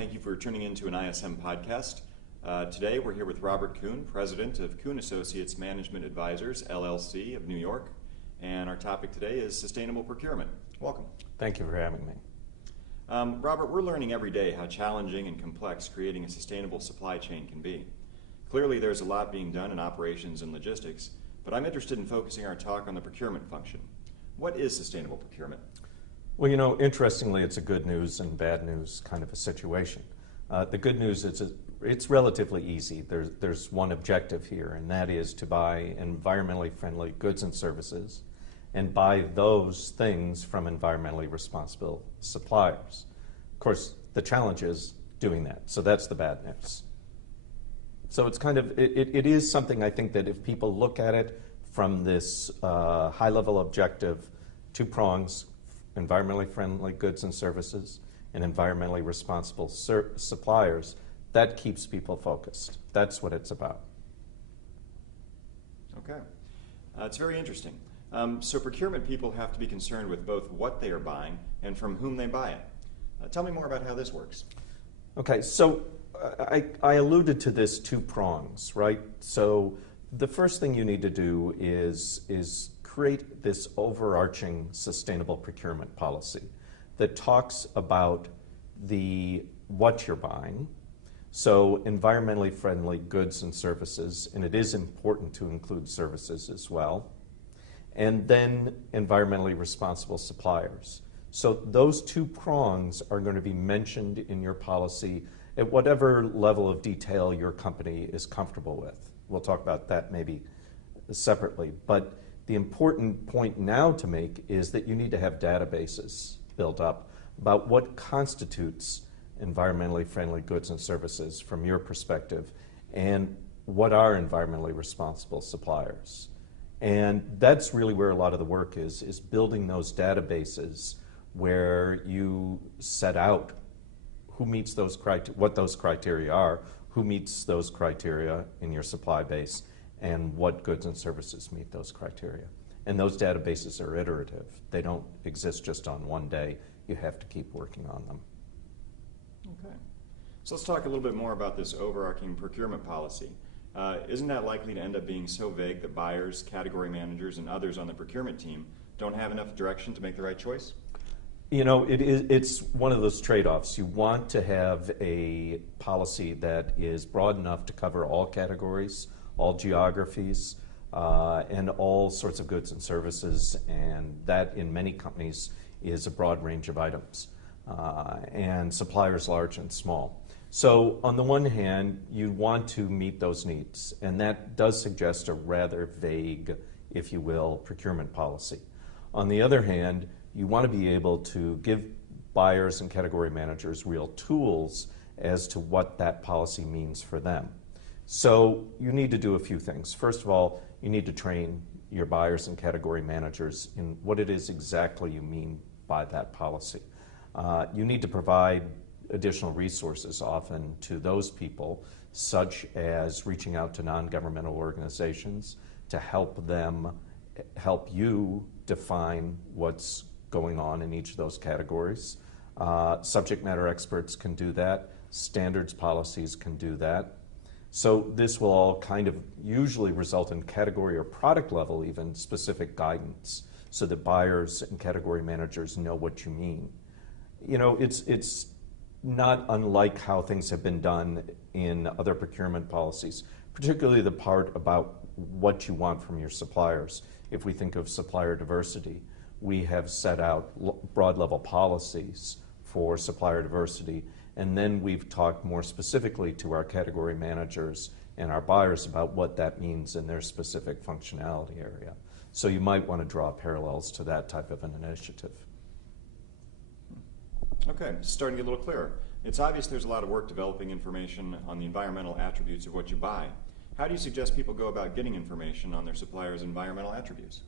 Thank you for tuning in to an ISM podcast. Today we're here with Robert Kuhn, President of Kuhn Associates Management Advisors, LLC of New York. And our topic today is sustainable procurement. Welcome. Thank you for having me. Robert, we're learning every day how challenging and complex creating a sustainable supply chain can be. Clearly there's a lot being done in operations and logistics, but I'm interested in focusing our talk on the procurement function. What is sustainable procurement? Well, you know, interestingly, it's a good news and bad news kind of a situation. The good news is it's relatively easy. There's one objective here, and that is to buy environmentally friendly goods and services and buy those things from environmentally responsible suppliers. Of course, the challenge is doing that, so that's the bad news. So it's kind of, it is something I think that if people look at it from this high-level objective, two prongs, environmentally friendly goods and services and environmentally responsible suppliers, that keeps people focused. That's what it's about. Okay. It's very interesting. So procurement people have to be concerned with both what they are buying and from whom they buy it. Tell me more about how this works. Okay, so I alluded to this two prongs, right? So the first thing you need to do is create this overarching sustainable procurement policy that talks about what you're buying, so environmentally friendly goods and services, and it is important to include services as well, and then environmentally responsible suppliers. So those two prongs are going to be mentioned in your policy at whatever level of detail your company is comfortable with. We'll talk about that maybe separately, but the important point now to make is that you need to have databases built up about what constitutes environmentally friendly goods and services from your perspective and what are environmentally responsible suppliers. And that's really where a lot of the work is building those databases where you set out who meets those what those criteria are, who meets those criteria in your supply base, and what goods and services meet those criteria. And those databases are iterative. They don't exist just on one day. You have to keep working on them. Okay. So let's talk a little bit more about this overarching procurement policy. Isn't that likely to end up being so vague that buyers, category managers, and others on the procurement team don't have enough direction to make the right choice? You know, it's one of those trade-offs. You want to have a policy that is broad enough to cover all categories, all geographies, and all sorts of goods and services, and that in many companies is a broad range of items, and suppliers large and small. So on the one hand, you want to meet those needs, and that does suggest a rather vague, if you will, procurement policy. On the other hand, you want to be able to give buyers and category managers real tools as to what that policy means for them. So you need to do a few things. First of all, you need to train your buyers and category managers in what it is exactly you mean by that policy. You need to provide additional resources often to those people, such as reaching out to non-governmental organizations to help you define what's going on in each of those categories. Subject matter experts can do that. Standards policies can do that. So this will all kind of usually result in category or product level even specific guidance so that buyers and category managers know what you mean. You know, it's not unlike how things have been done in other procurement policies, particularly the part about what you want from your suppliers. If we think of supplier diversity, we have set out broad level policies for supplier diversity, and then we've talked more specifically to our category managers and our buyers about what that means in their specific functionality area. So you might want to draw parallels to that type of an initiative. Okay, starting to get a little clearer. It's obvious there's a lot of work developing information on the environmental attributes of what you buy. How do you suggest people go about getting information on their suppliers' environmental attributes?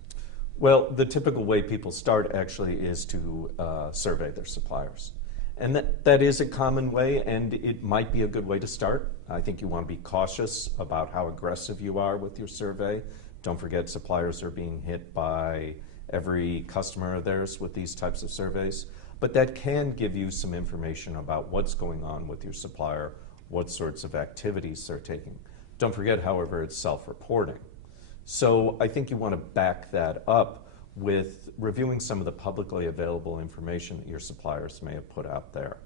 Well, the typical way people start actually is to survey their suppliers. And that is a common way, and it might be a good way to start. I think you want to be cautious about how aggressive you are with your survey. Don't forget suppliers are being hit by every customer of theirs with these types of surveys. But that can give you some information about what's going on with your supplier, what sorts of activities they're taking. Don't forget, however, it's self-reporting. So I think you want to back that up with reviewing some of the publicly available information that your suppliers may have put out there.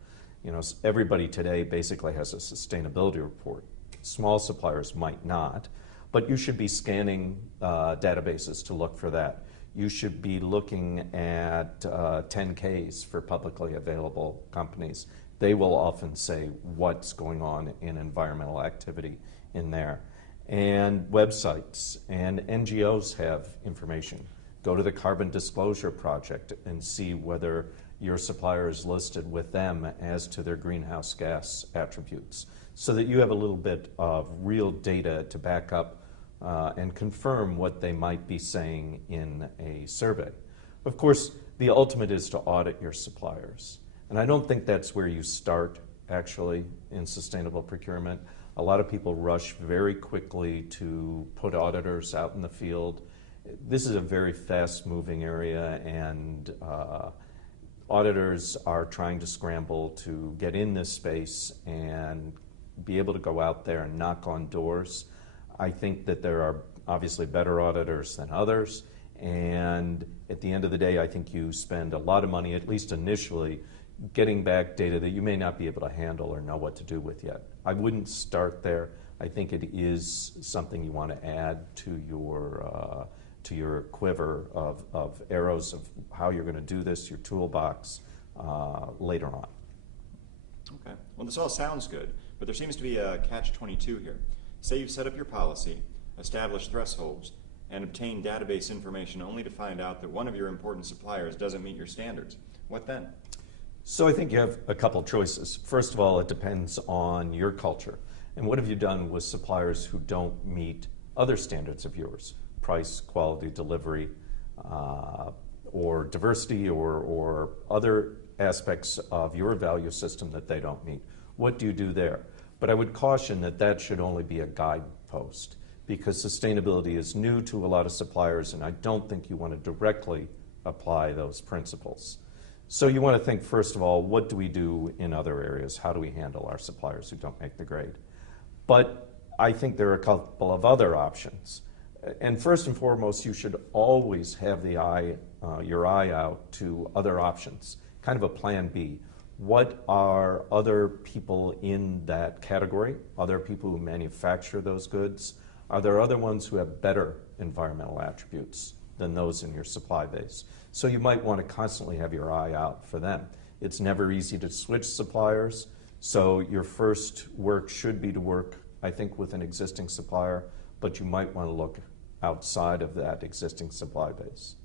You know, everybody today basically has a sustainability report. Small suppliers might not, but you should be scanning databases to look for that. You should be looking at 10Ks for publicly available companies. They will often say what's going on in environmental activity in there. And websites and NGOs have information. Go to the Carbon Disclosure Project and see whether your supplier is listed with them as to their greenhouse gas attributes, so that you have a little bit of real data to back up and confirm what they might be saying in a survey. Of course, the ultimate is to audit your suppliers. And I don't think that's where you start, actually, in sustainable procurement. A lot of people rush very quickly to put auditors out in the field. This is a very fast-moving area, and auditors are trying to scramble to get in this space and be able to go out there and knock on doors. I think that there are obviously better auditors than others, and at the end of the day, I think you spend a lot of money, at least initially, getting back data that you may not be able to handle or know what to do with yet. I wouldn't start there. I think it is something you want to add to your quiver of arrows of how you're going to do this, your toolbox, later on. Okay. Well, this all sounds good, but there seems to be a catch-22 here. Say you've set up your policy, established thresholds, and obtained database information only to find out that one of your important suppliers doesn't meet your standards. What then? So I think you have a couple choices. First of all, it depends on your culture. And what have you done with suppliers who don't meet other standards of yours? Price, quality, delivery, or diversity, or other aspects of your value system that they don't meet. What do you do there? But I would caution that that should only be a guidepost, because sustainability is new to a lot of suppliers, and I don't think you want to directly apply those principles. So you want to think, first of all, what do we do in other areas? How do we handle our suppliers who don't make the grade? But I think there are a couple of other options. And first and foremost, you should always have your eye out to other options, kind of a plan B. What are other people in that category, other people who manufacture those goods? Are there other ones who have better environmental attributes than those in your supply base? So you might want to constantly have your eye out for them. It's never easy to switch suppliers, so your first work should be to work, I think, with an existing supplier, but you might want to look outside of that existing supply base.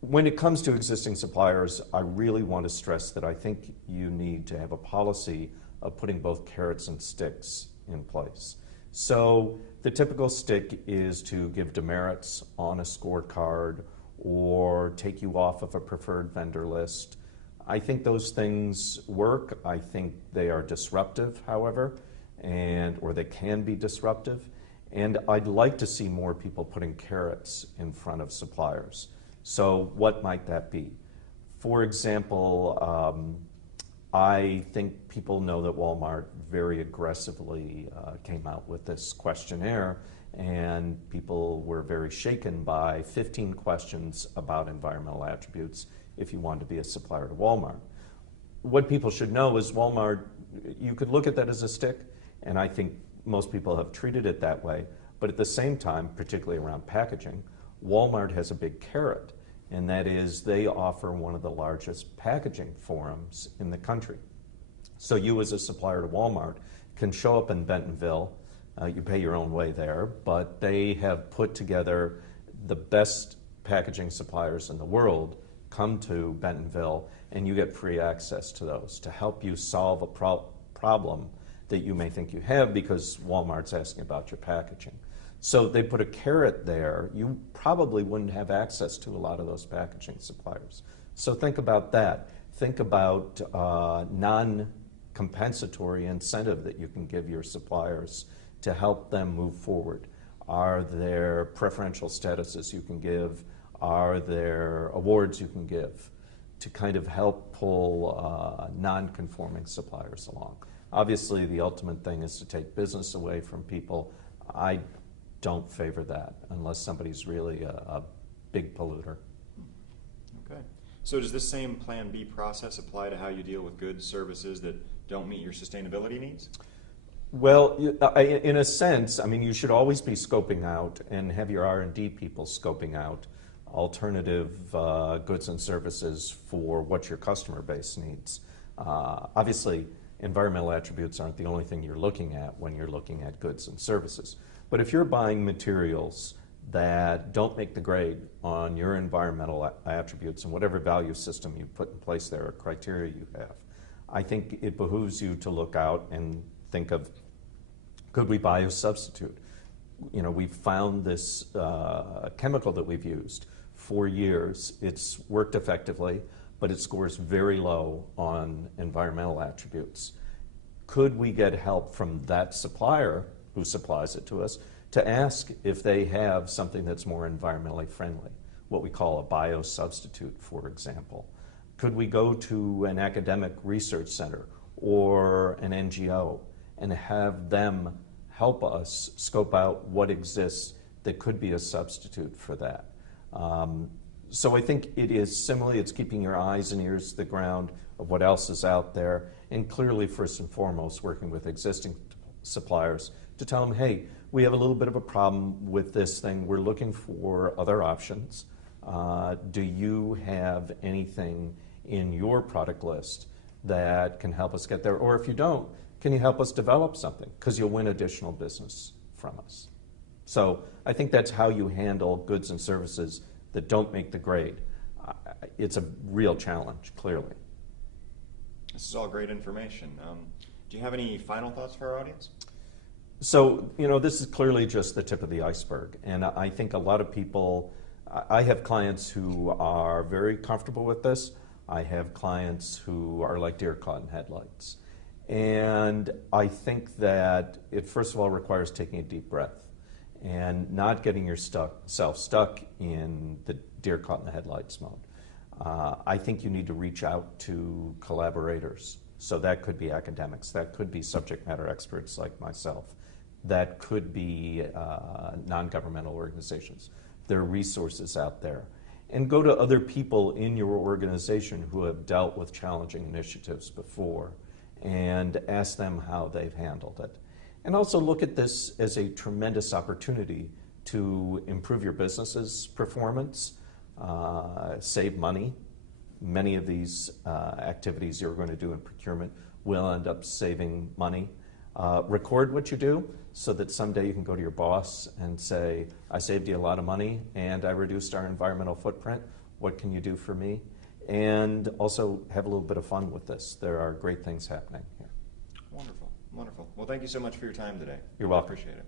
When it comes to existing suppliers, I really want to stress that I think you need to have a policy of putting both carrots and sticks in place. So the typical stick is to give demerits on a scorecard or take you off of a preferred vendor list. I think those things work. I think they are disruptive, however, or they can be disruptive. And I'd like to see more people putting carrots in front of suppliers. So what might that be? For example, I think people know that Walmart very aggressively came out with this questionnaire, and people were very shaken by 15 questions about environmental attributes if you want to be a supplier to Walmart. What people should know is Walmart, you could look at that as a stick, and I think most people have treated it that way, but at the same time, particularly around packaging, Walmart has a big carrot, and that is they offer one of the largest packaging forums in the country. So you as a supplier to Walmart can show up in Bentonville, you pay your own way there, but they have put together the best packaging suppliers in the world come to Bentonville, and you get free access to those to help you solve a problem that you may think you have because Walmart's asking about your packaging. So they put a carrot there. You probably wouldn't have access to a lot of those packaging suppliers. So think about that. Think about non-compensatory incentive that you can give your suppliers to help them move forward. Are there preferential statuses you can give? Are there awards you can give to kind of help pull non-conforming suppliers along. Obviously, the ultimate thing is to take business away from people. I don't favor that unless somebody's really a big polluter. Okay. So does this same Plan B process apply to how you deal with goods, services that don't meet your sustainability needs? Well, in a sense, I mean, you should always be scoping out and have your R&D people scoping out alternative goods and services for what your customer base needs. Obviously, environmental attributes aren't the only thing you're looking at when you're looking at goods and services. But if you're buying materials that don't make the grade on your environmental attributes and whatever value system you put in place there or criteria you have, I think it behooves you to look out and think of, could we biosubstitute? You know, we've found this chemical that we've used for years. It's worked effectively, but it scores very low on environmental attributes. Could we get help from that supplier who supplies it to us to ask if they have something that's more environmentally friendly, what we call a biosubstitute, for example? Could we go to an academic research center or an NGO and have them help us scope out what exists that could be a substitute for that? So I think it is similarly, it's keeping your eyes and ears to the ground of what else is out there, and clearly, first and foremost, working with existing suppliers to tell them, hey, we have a little bit of a problem with this thing. We're looking for other options. Do you have anything in your product list that can help us get there? Or if you don't, can you help us develop something? Because you'll win additional business from us. So I think that's how you handle goods and services that don't make the grade. It's a real challenge, clearly. This is all great information. Do you have any final thoughts for our audience? So, you know, this is clearly just the tip of the iceberg. And I think a lot of people, I have clients who are very comfortable with this. I have clients who are like deer caught in headlights. And I think that it, first of all, requires taking a deep breath and not getting yourself stuck in the deer caught in the headlights mode. I think you need to reach out to collaborators. So that could be academics, that could be subject matter experts like myself, that could be non-governmental organizations. There are resources out there. And go to other people in your organization who have dealt with challenging initiatives before and ask them how they've handled it. And also look at this as a tremendous opportunity to improve your business's performance, save money. Many of these activities you're going to do in procurement will end up saving money. Record what you do so that someday you can go to your boss and say, I saved you a lot of money and I reduced our environmental footprint. What can you do for me? And also have a little bit of fun with this. There are great things happening here. Wonderful, wonderful. Well, thank you so much for your time today. You're welcome. I appreciate it.